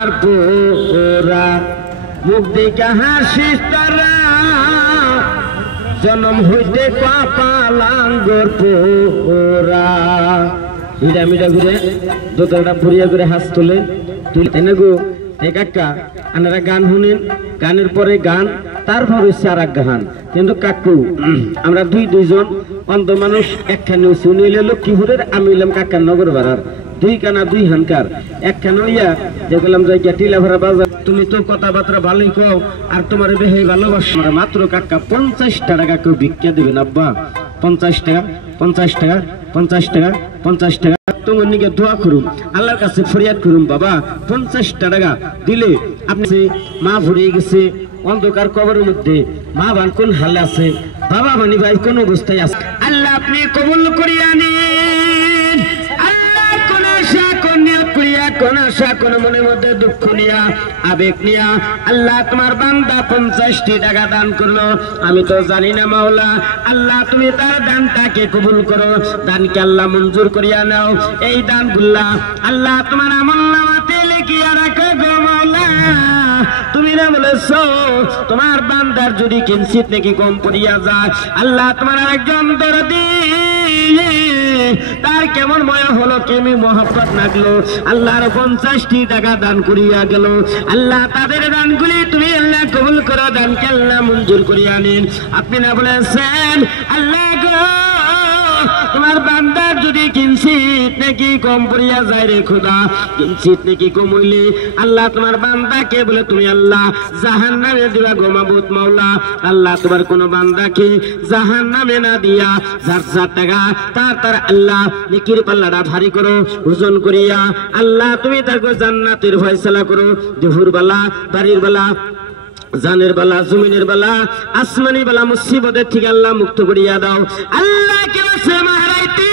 পোরা মুখ দেখে হাসিস তারা জন্ম হইতে কপালাঙ্গর পোরা মিডা মিডা করে দোতলাটা ভরিয়া করে হাস তোলে তুলে গো এক একটা আনারা গান শুনেন গানের পরে গান তারপর হচ্ছে আর এক গান কিন্তু কাকু আমরা দুইজন অন্ধ মানুষ একখানে শুনিলে লক্ষ্মীপুরের আমি হইলাম কাকার নগর ভাড়ার দুই কানা দুই হানকার একখানে হইয়া দেখলাম যে টিলা ভাড়া বাজার তুমি তো কথাবার্তা ভালোই কও আর তোমার বেহে ভালোবাসো মাত্র কাকা 50 টাকা কেউ ভিক্ষা দেবেন আব্বা 50 টাকা 50 টাকা 50 টাকা 50 টাকা তোমার নিকে দোয়া করুন আল্লাহর কাছে ফরিয়াদ করুন বাবা 50 টাকা দিলে আপনি মা ভরিয়ে গেছে অন্ধকার কবরের মধ্যে মা বান কোন হালে আছে বাবা মানি ভাই কোন অবস্থায় আছে আল্লাহ আপনি কবুল করিয়া নিন আল্লাহ কোন আশা কোন নিয়ত করিয়া কোন আশা কোন মনের মধ্যে দুঃখ নিয়া আবেগ নিয়া আল্লাহ তোমার বান্দা 50 টাকা দান করলো আমি তো জানি না মাওলা আল্লাহ তুমি তার দানটাকে কবুল করো দানকে আল্লাহ মঞ্জুর করিয়া নাও এই দানগুলা আল্লাহ তোমার আমলনামাতে লিখিয়া রাখো গো মাওলা তুমি না বলেছো তোমার বান্দার যদি কিঞ্চিত নাকি কম পড়িয়া যায় আল্লাহ তোমার একজন দরদি তার কেমন ময়া হলো কেমন মহব্বত লাগলো আল্লাহর 50 টাকা দান করিয়া গেল আল্লাহ তাদের দানগুলি তুমি আল্লাহ কবুল করো দানকে আল্লাহ মঞ্জুর করিয়া নিন আপনি না বলেছেন আল্লাহ গো তোমার বান্দার যদি কিঞ্চিত নাকি কম পড়িয়া যায় রে খোদা কিঞ্চিত নাকি কম হইলে আল্লাহ তোমার বান্দাকে বলে তুমি আল্লাহ জাহান্নামে দিবা গো মাবুদ মাওলা আল্লাহ তোমার কোন বান্দাকে জাহান্নামে না দিয়া যার টাকা তার আল্লাহ নেকির পাল্লাটা ভারী করো ওজন করিয়া আল্লাহ তুমি তাকে জান্নাতের ফয়সালা করো দেহুর বেলা বাড়ির বেলা জানের বেলা জমিনের বেলা আসমানি বেলা মুসিবতের থেকে আল্লাহ মুক্ত করিয়া দাও আল্লাহ কেউ আছে মা হারাইতি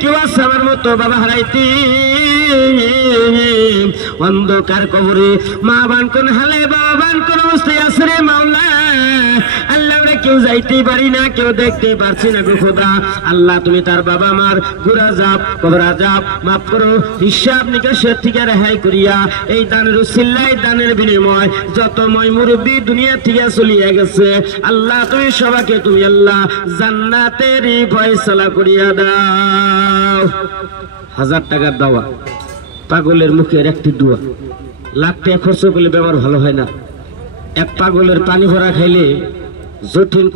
কেউ আছে আমার মতো বাবা হারাইতি অন্ধকার কবরে মা বান কোন হালে বাবা বান কোন অবস্থায় আছে রে মাওলা আল্লাহ কেউ যাইতেই পারি না কেউ দেখতে পারছি না গো খোদা আল্লাহ তুমি তার বাবা মার গুরা যাব কবরা যাব মাফ করো হিসাব নিকাশের থেকে রেহাই করিয়া এই দানের উসিলাই দানের বিনিময় যত মই মুরব্বী দুনিয়া থেকে চলিয়া গেছে আল্লাহ তুমি সবাইকে তুমি আল্লাহ জান্নাতেরই ফয়সালা করিয়া দাও 1000 টাকার দাওয়া পাগলের মুখের একটি দোয়া লাখ টাকা খরচ করলে ব্যবহার ভালো হয় না এক পাগলের পানি ভরা খাইলে জটিল